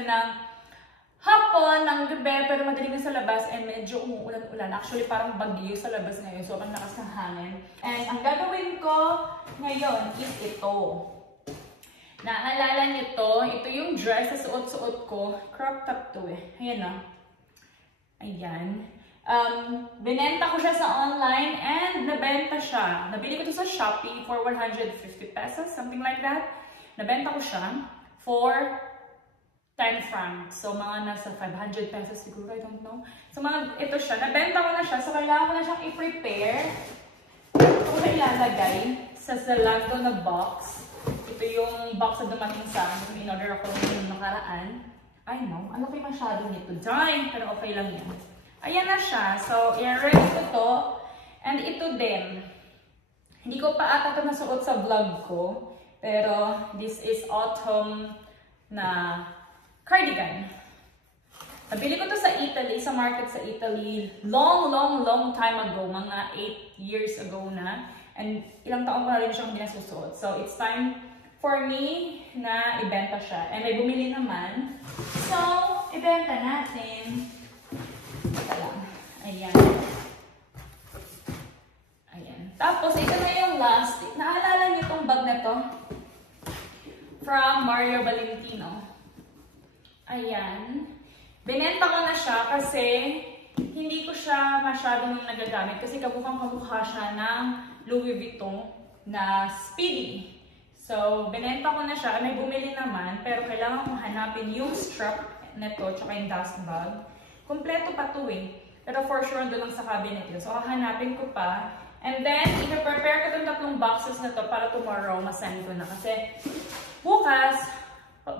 na ng hapon, ng gabi, pero madaling na sa labas and medyo umuulan-ulan. Actually, parang bagyo sa labas ngayon. So, ang lakas ng hangin. And ang gagawin ko ngayon is ito. Naalala niyo to? Ito yung dress na suot-suot ko. Crop top to eh. Ayan na. Ayan. Binenta ko siya sa online and nabenta siya. Nabili ko to sa Shopee for 150 pesos, something like that. Nabenta ko siya for 10 francs. So, mga nasa 500 pesos siguro, I don't know. So, ito siya. Nabenta ko na siya. So, kailangan ko na siyang i-prepare. Ito ko na ilalagay sa Zalando na box. Ito yung box na dumating sa akin. In-order ako yung nakaraan. I know. Ano kayo masyado nito? Dime! Pero okay lang yan. Ayan na siya. So, i-ready ko to. And ito din. Hindi ko pa ata ito nasuot sa vlog ko. Pero, this is autumn na cardigan. Nabili ko to sa Italy, sa market sa Italy, long time ago, mga 8 years ago na. And ilang taon ko na rin siyang dinasusuot. So, it's time for me na ibenta siya. And may bumili naman. So, ibenta natin. Ito lang. Ayan. Ayan. Tapos, ito na yung last. Naalala niyo itong bag na to? From Mario Valentino. Ayan. Binenta ko na siya kasi hindi ko siya masyadong nagagamit kasi kamukhang-kamukha siya ng Louis Vuitton na Speedy. So, binenta ko na siya. May bumili naman pero kailangan kong hanapin yung strap nito tsaka yung dust bag. Kompleto pa to eh. Pero for sure doon lang sa cabinet yun. So, hanapin ko pa. And then, i-prepare ko itong tatlong boxes na to para tomorrow masend ko na. Kasi bukas,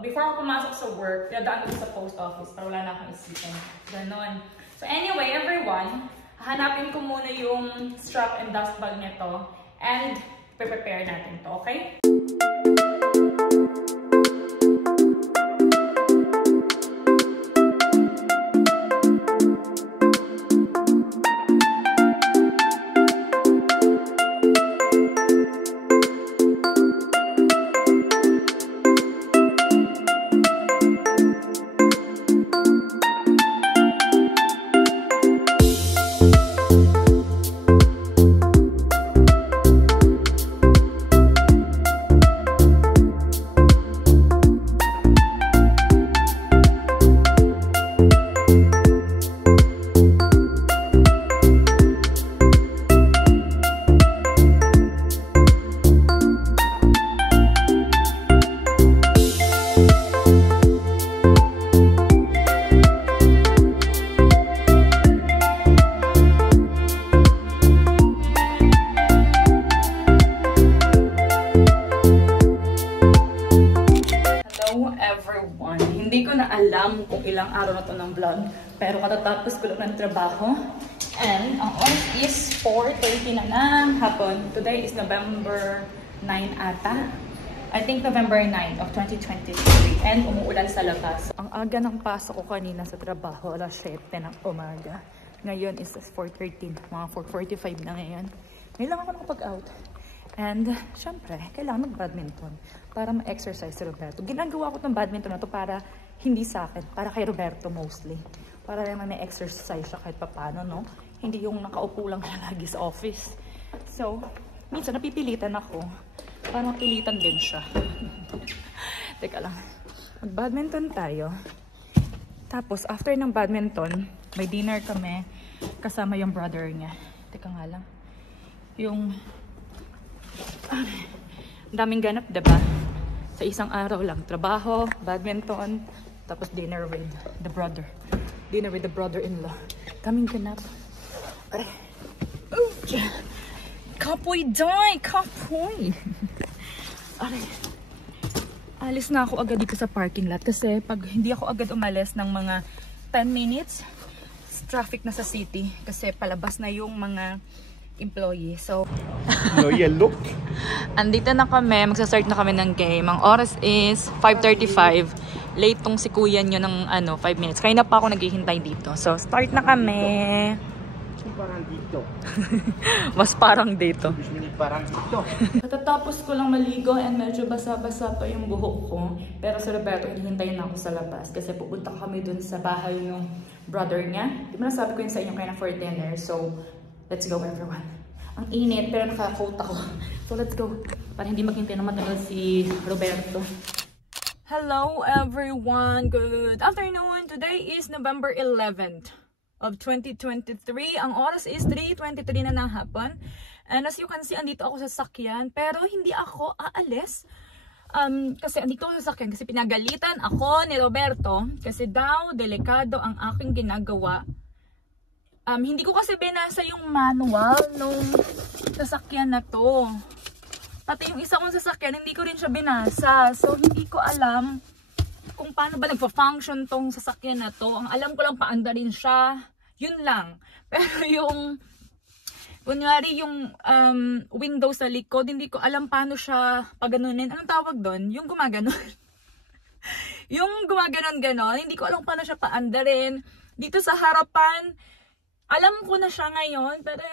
before ako pumasok sa work, dadaan ko sa post office para wala na akong isipin. Ganon. So anyway, everyone, hanapin ko muna yung strap and dust bag nito and prepare natin to, okay? Hindi ko na alam kung ilang araw na to ng vlog. Pero katatapos ko lang ng trabaho. And ang oras is 4:30 na ng hapon. Today is November 9 ata. I think November 9 of 2023. And umuulan sa labas. Ang aga ng pasok ko kanina sa trabaho, alas 7 ng umaga. Ngayon is 4:13. Mga 4:45 na ngayon. Ngayon lang ako nakapag-out. And, syempre, kailangan mag-badminton para ma-exercise si Roberto. Ginagawa ko ng badminton na to para hindi sa akin, para kay Roberto mostly. Para lang may exercise siya kahit papano, no? Hindi yung nakaupo lang siya lagi sa office. So, minsan napipilitan ako para mapilitan din siya. Teka lang. Mag-badminton tayo. Tapos, after ng badminton, may dinner kami kasama yung brother niya. Teka nga lang. Yung daming ganap, diba? Sa isang araw lang. Trabaho, badminton, tapos dinner with the brother. Dinner with the brother-in-law. Daming ganap. Aray. Kapoy die! Kapoy! Aray. Alis na ako agad dito sa parking lot kasi pag hindi ako agad umalis ng mga 10 minutes, traffic na sa city kasi palabas na yung mga employee. So, look. andito na kami. Magsa-start na kami ng game. Ang oras is 5:35. Late tong si kuya nyo ng 5 minutes. Kaya na pa ako naghihintay dito. So, start na kami. Parang dito. Mas parang dito. Parang dito. Katatapos ko lang maligo and medyo basa-basa pa yung buhok ko. Pero si Roberto, hihintayin na ako sa labas kasi pupunta kami dun sa bahay ng brother niya. Di ba nasabi ko yun sa inyo kaya na for dinner. So, let's go everyone. Ang init pero naka-coat ako. So, let's go. Para hindi maghintay na matagal si Roberto. Hello everyone! Good afternoon! Today is November 11th of 2023. Ang oras is 3:23 na ng hapon. And as you can see, andito ako sa sakyan. Pero hindi ako aalis. Kasi andito ako sa sakyan kasi pinagalitan ako ni Roberto. Kasi daw, delikado ang aking ginagawa. Hindi ko kasi binasa yung manual nung sasakyan na to. Pati yung isa kong sasakyan, hindi ko rin siya binasa. So, hindi ko alam kung paano ba nagpa-function tong sasakyan na to. Ang alam ko lang paanda rin siya. Yun lang. Pero yung, kunyari yung window sa likod, hindi ko alam paano siya paganunin. Anong tawag doon? Yung gumaganon. Yung gumaganon-ganon, hindi ko alam paano siya paanda rin. Dito sa harapan, alam ko na siya ngayon, pero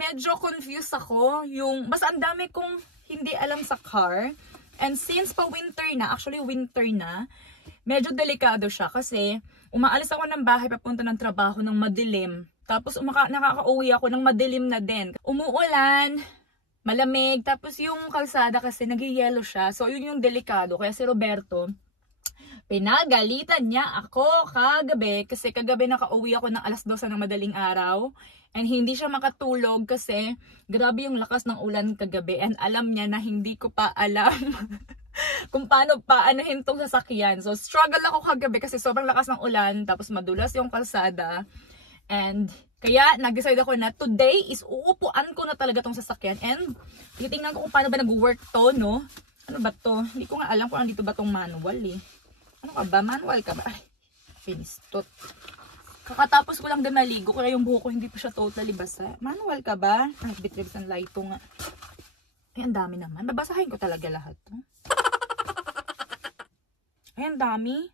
medyo confused ako. Basta ang dami kong hindi alam sa car. And since pa winter na, actually winter na, medyo delikado siya kasi umaalis ako ng bahay papunta ng trabaho ng madilim. Tapos nakaka-uwi ako ng madilim na din. Umuulan, malamig, tapos yung kalsada kasi nag-yellow siya. So yun yung delikado. Kaya si Roberto, pinagalitan niya ako kagabi kasi kagabi nakauwi ako ng 2:00 ng madaling araw. And hindi siya makatulog kasi grabe yung lakas ng ulan kagabi. And alam niya na hindi ko pa alam kung paano paanahin tong sasakyan. So struggle ako kagabi kasi sobrang lakas ng ulan. Tapos madulas yung kalsada. And kaya nag-decide ako na today is uupuan ko na talaga tong sasakyan. And titingnan ko kung paano ba nag-work to, no? Ano ba to? Hindi ko nga alam kung andito ba tong manual eh. Ano ka ba? Manual ka ba? Ay, pinistot. Kakatapos ko lang din maligo, kaya yung buhok ko hindi pa siya totally basa. Manual ka ba? Ay, bitribs ang light nga. Ay, ang dami naman. Babasahin ko talaga lahat to. Ay, ang dami.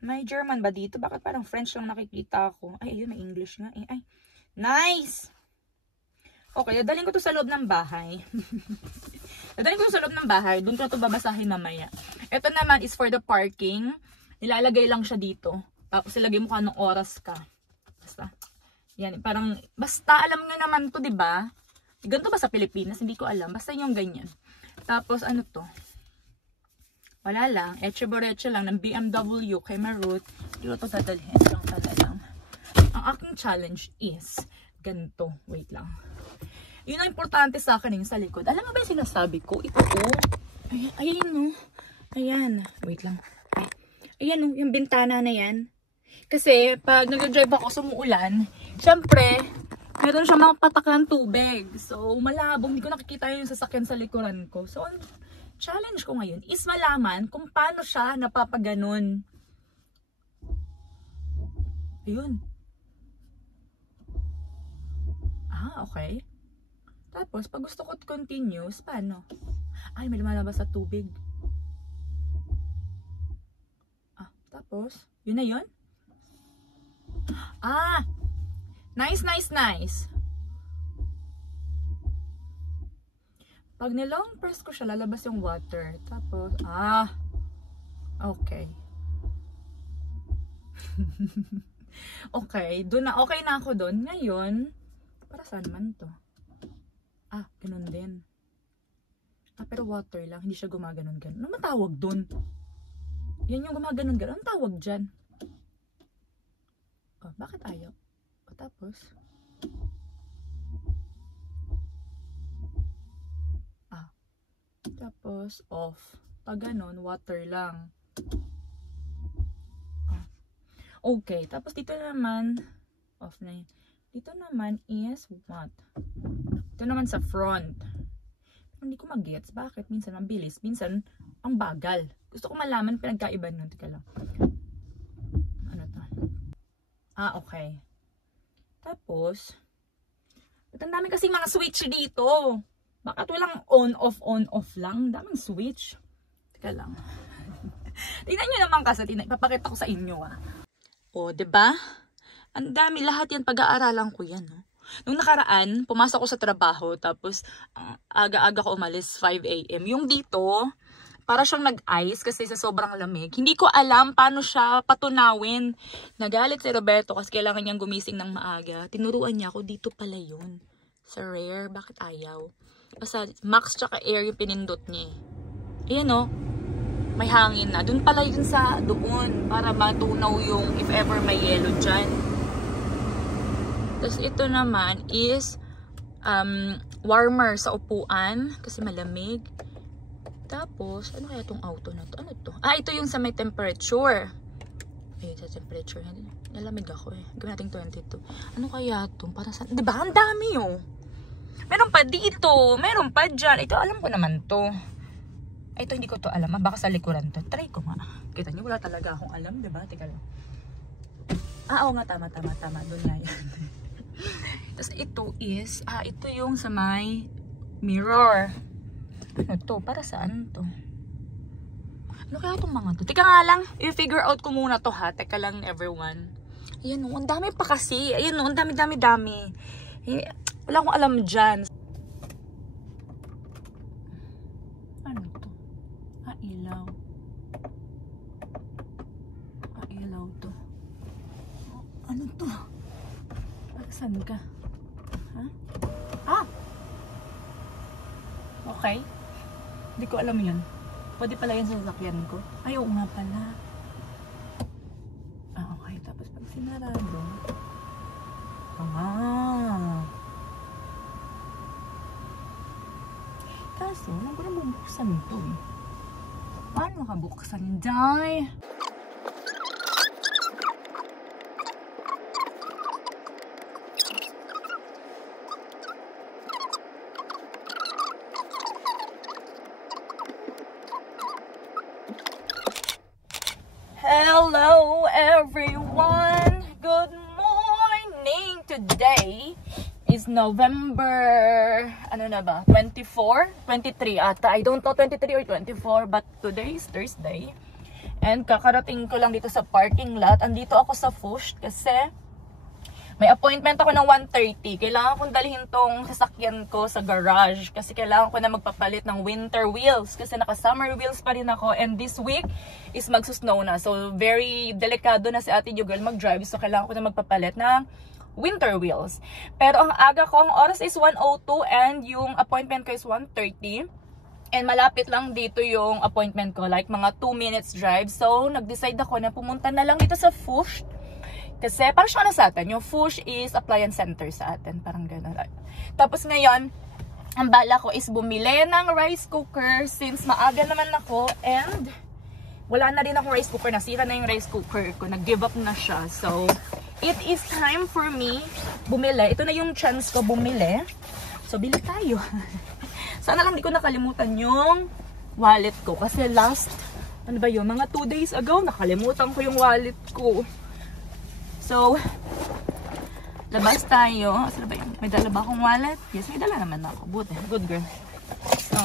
May German ba dito? Bakit parang French lang nakikita ako? Ay, ayun, may English nga. Ay, nice! Okay, dadalhin ko to sa loob ng bahay. Dadalhin ko to sa loob ng bahay. Doon ko na to babasahin mamaya. Ito naman is for the parking. Nilalagay lang siya dito. Tapos ilagay mo kung anong oras ka. Basta. Yan, parang, basta alam nga naman to, diba? Ganito ba sa Pilipinas? Hindi ko alam. Basta yung ganyan. Tapos, ano to? Wala lang. Eche-boreche lang ng BMW kay Marut. Hindi ko to dadalhin. Lang talagang. Ang aking challenge is, ganito. Wait lang. Yun ang importante sa akin yung sa likod. Alam mo ba yung sinasabi ko? Ito, oh. Ayan, no? Ayan. Wait lang. Ayan o, yung bintana na yan. Kasi, pag nag-drive ako sumuulan, syempre, meron siya mga patak ng tubig. So, malabo. Hindi ko nakikita yung sasakyan sa likuran ko. So, ang challenge ko ngayon is malaman kung paano siya napapaganon. Ayun. Ah, okay. Tapos, pag gusto ko continuous, paano? Ay, may lumalabas sa tubig. Tapos, yun na yun? Ah! Nice, nice, nice. Pag nilong press ko siya, lalabas yung water. Tapos, okay. Okay, doon na, okay na ako doon. Ngayon, para saan man to? Ganun din. Pero water lang, hindi siya gumaganon-ganon. Ano matawag doon? Yan yung gumaganon-ganon. Anong tawag dyan? Bakit ayaw? Tapos? Tapos, off. Pag ganon, water lang. Okay. Tapos, dito naman, off na yun. Dito naman is, what? Dito naman sa front. Hindi ko mag-gets. Bakit? Minsan ang bilis. Minsan, ang bagal. Gusto ko malaman pinagkaiba nun. Tika lang. Ano to? Okay. Tapos, ang dami kasing mga switch dito. Bakit walang on-off lang? Daming switch. Tika lang. Tingnan nyo naman kasi. Ipapakita ko sa inyo. O, diba? Ang dami, lahat yan, pag-aaralan ko yan. No? Nung nakaraan, pumasok ko sa trabaho, tapos aga-aga ko umalis, 5 AM. Yung dito, para siyang nag-ice kasi sa sobrang lamig. Hindi ko alam paano siya patunawin. Nagalit si Roberto kasi kailangan niyang gumising ng maaga. Tinuruan niya ako, dito pala yun. Sa rare, bakit ayaw? Basta max tsaka air yung pinindot niya. Ayan o. May hangin na. Doon pala yun sa doon para matunaw yung if ever may yellow dyan. Tapos ito naman is warmer sa upuan kasi malamig. Tapos, ano kaya itong auto na to? Ano to? Ah, ito yung sa may temperature. Ayun, sa temperature. Nalamig ako eh. Gawin natin 22. Ano kaya to? Para sa... Diba? Ang dami oh. Meron pa dito. Meron pa dyan. Ito, alam ko naman to. Ito hindi ko to alam. Baka sa likuran to. Try ko nga. Kita niyo wala talaga akong alam, diba? Teka lang. Ah, oo nga. Tama. Doon nga yan. Tapos ito is, ito yung sa may mirror. Ano to? Para saan to? Ano kaya itong mga to? Teka nga lang. I-figure out ko muna to ha. Teka lang everyone. Ayan o. Ang dami pa kasi. Ayan o. Ang dami. Wala akong alam dyan. Ilaw. Ilaw to. Ano to? Saan ka? Ha? Okay. Hindi ko alam yun. Pwede pala yan sa sasakyan ko. Ay, oo nga pala. Okay. Tapos pag sinarado. Kaso, alam ko na bubuksan ito eh. Paano makabuksan yun, Day? Hello everyone! Good morning! Today is November, 24? 23 ata. I don't know 23 or 24, but today is Thursday. And kakarating ko lang dito sa parking lot. Andito ako sa Fush kasi may appointment ako ng 1:30. Kailangan kong dalhin tong sasakyan ko sa garage kasi kailangan ko na magpapalit ng winter wheels kasi naka-summer wheels pa rin ako and this week is magsusnow na. So very delikado na si Ate Yugal mag-drive so kailangan ko na magpapalit ng winter wheels. Pero ang aga ko, ang oras is 1:02 and yung appointment ko is 1:30. And malapit lang dito yung appointment ko, like mga 2 minutes drive. So nag-decide ako na pumunta na lang dito sa Fush. Kasi parang siya sa atin, yung Fush is appliance center sa atin, parang gano'n. Tapos ngayon, ang bala ko is bumili ng rice cooker since maaga naman ako and wala na rin akong rice cooker, nasira na yung rice cooker ko, nag-give up na siya. So, it is time for me bumili. Ito na yung chance ko bumili. So, bili tayo. Sana lang di ko nakalimutan yung wallet ko kasi last, ano ba yun, mga 2 days ago, nakalimutan ko yung wallet ko. So, labas tayo. Saan ba yun? May dala ba akong wallet? Yes, may dala naman ako. Buti. Good girl. So,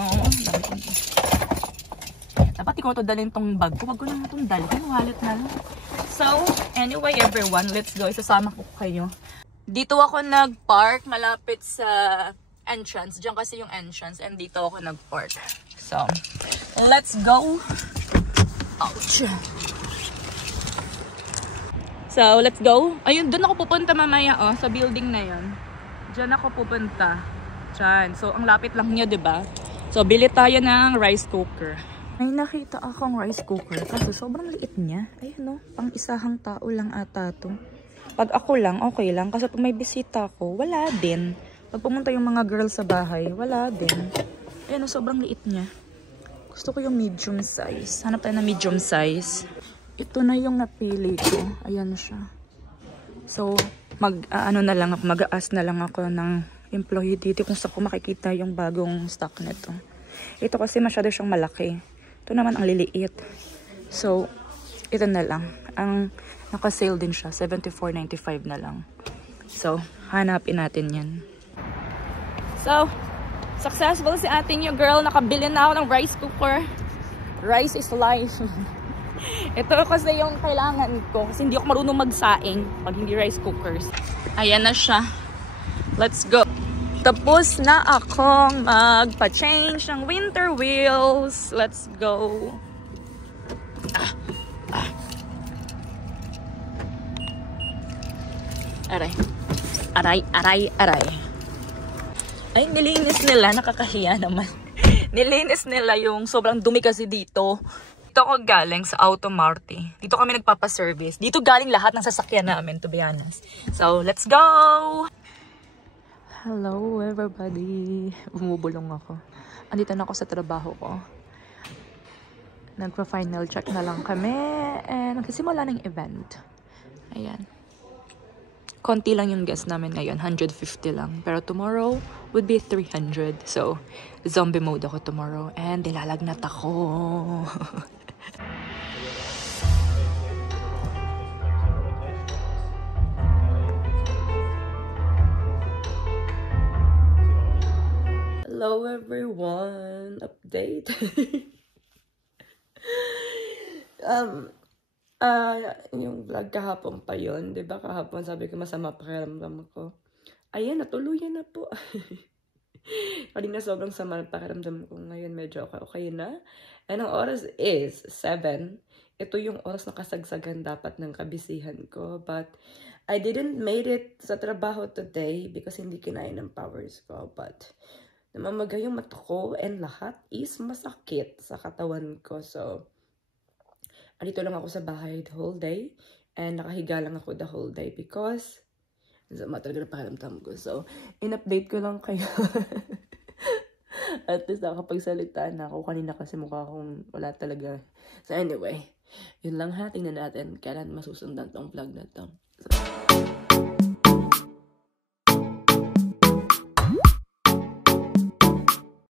dapat ikaw ito dalhin tong bag ko. Wag ko na itong dalhin. Wallet na lang. So, anyway everyone, let's go. Isasama ko kayo. Dito ako nag-park malapit sa entrance. Diyan kasi yung entrance. And dito ako nag-park. So, let's go. Ouch. So, let's go. Ayun, doon ako pupunta mamaya, sa building na yun. Diyan ako pupunta. Diyan. So, ang lapit lang niya, diba? So, bili tayo ng rice cooker. May nakita akong rice cooker. Kaso, sobrang liit niya. Ayun, no? Pang isahang tao lang ata to. Pag ako lang, okay lang. Kasi pag may bisita ako, wala din. Pag pumunta yung mga girls sa bahay, wala din. Ayun, no? Sobrang liit niya. Gusto ko yung medium size. Hanap tayo na medium size. Ito na yung napili ko. Ayan siya. So, mag-aas na lang ako ng employee dito kung saan ko makikita yung bagong stock nito. Ito kasi masyado siyang malaki. Ito naman ang liliit. So, ito na lang. Ang naka-sale din siya. $74.95 na lang. So, hanapin natin yan. So, successful si ating yung girl. Nakabili na ako ng rice cooker. Rice is life. Ito kasi yung kailangan ko kasi hindi ako marunong magsaing pag hindi rice cookers. Ayan na siya. Let's go. Tapos na akong magpa-change ng winter wheels. Let's go. Aray. Aray, aray, aray. Ay, nilinis nila. Nakakahiya naman. Nilinis nila yung sobrang dumi kasi dito. Dito ako galing sa Auto Marte. Dito kami nagpapaservice. Dito galing lahat ng sasakyan namin, to be honest. So, let's go! Hello, everybody. Bumubulong ako. Andito na ako sa trabaho ko. Nagpa-final check na lang kami. And magsisimula ng event. Ayan. Konti lang yung guest namin ngayon. 150 lang. Pero tomorrow would be 300. So, zombie mode ako tomorrow. And nilalagnat ako. Hello everyone! Update! Yung vlog kahapon pa yun. Diba kahapon sabi ko masama pakiramdam ko. Ayan, natuluyan na po. Kanina sobrang sama ng pakiramdam ko. Ngayon medyo okay na. And ang oras is 7. Ito yung oras na kasagsagan dapat ng kabisihan ko. But I didn't made it sa trabaho today because hindi kinain ng powers ko. But namamaga yung mata ko and lahat is masakit sa katawan ko. So, andito lang ako sa bahay the whole day. And nakahiga lang ako the whole day because masama talaga na pakiramdam ko. So, in-update ko lang kayo. At least nakakapagsalita na ako. Kanina kasi mukha akong wala talaga. So, anyway. Yun lang ha. Tingnan natin kailan masusundan tong vlog na to.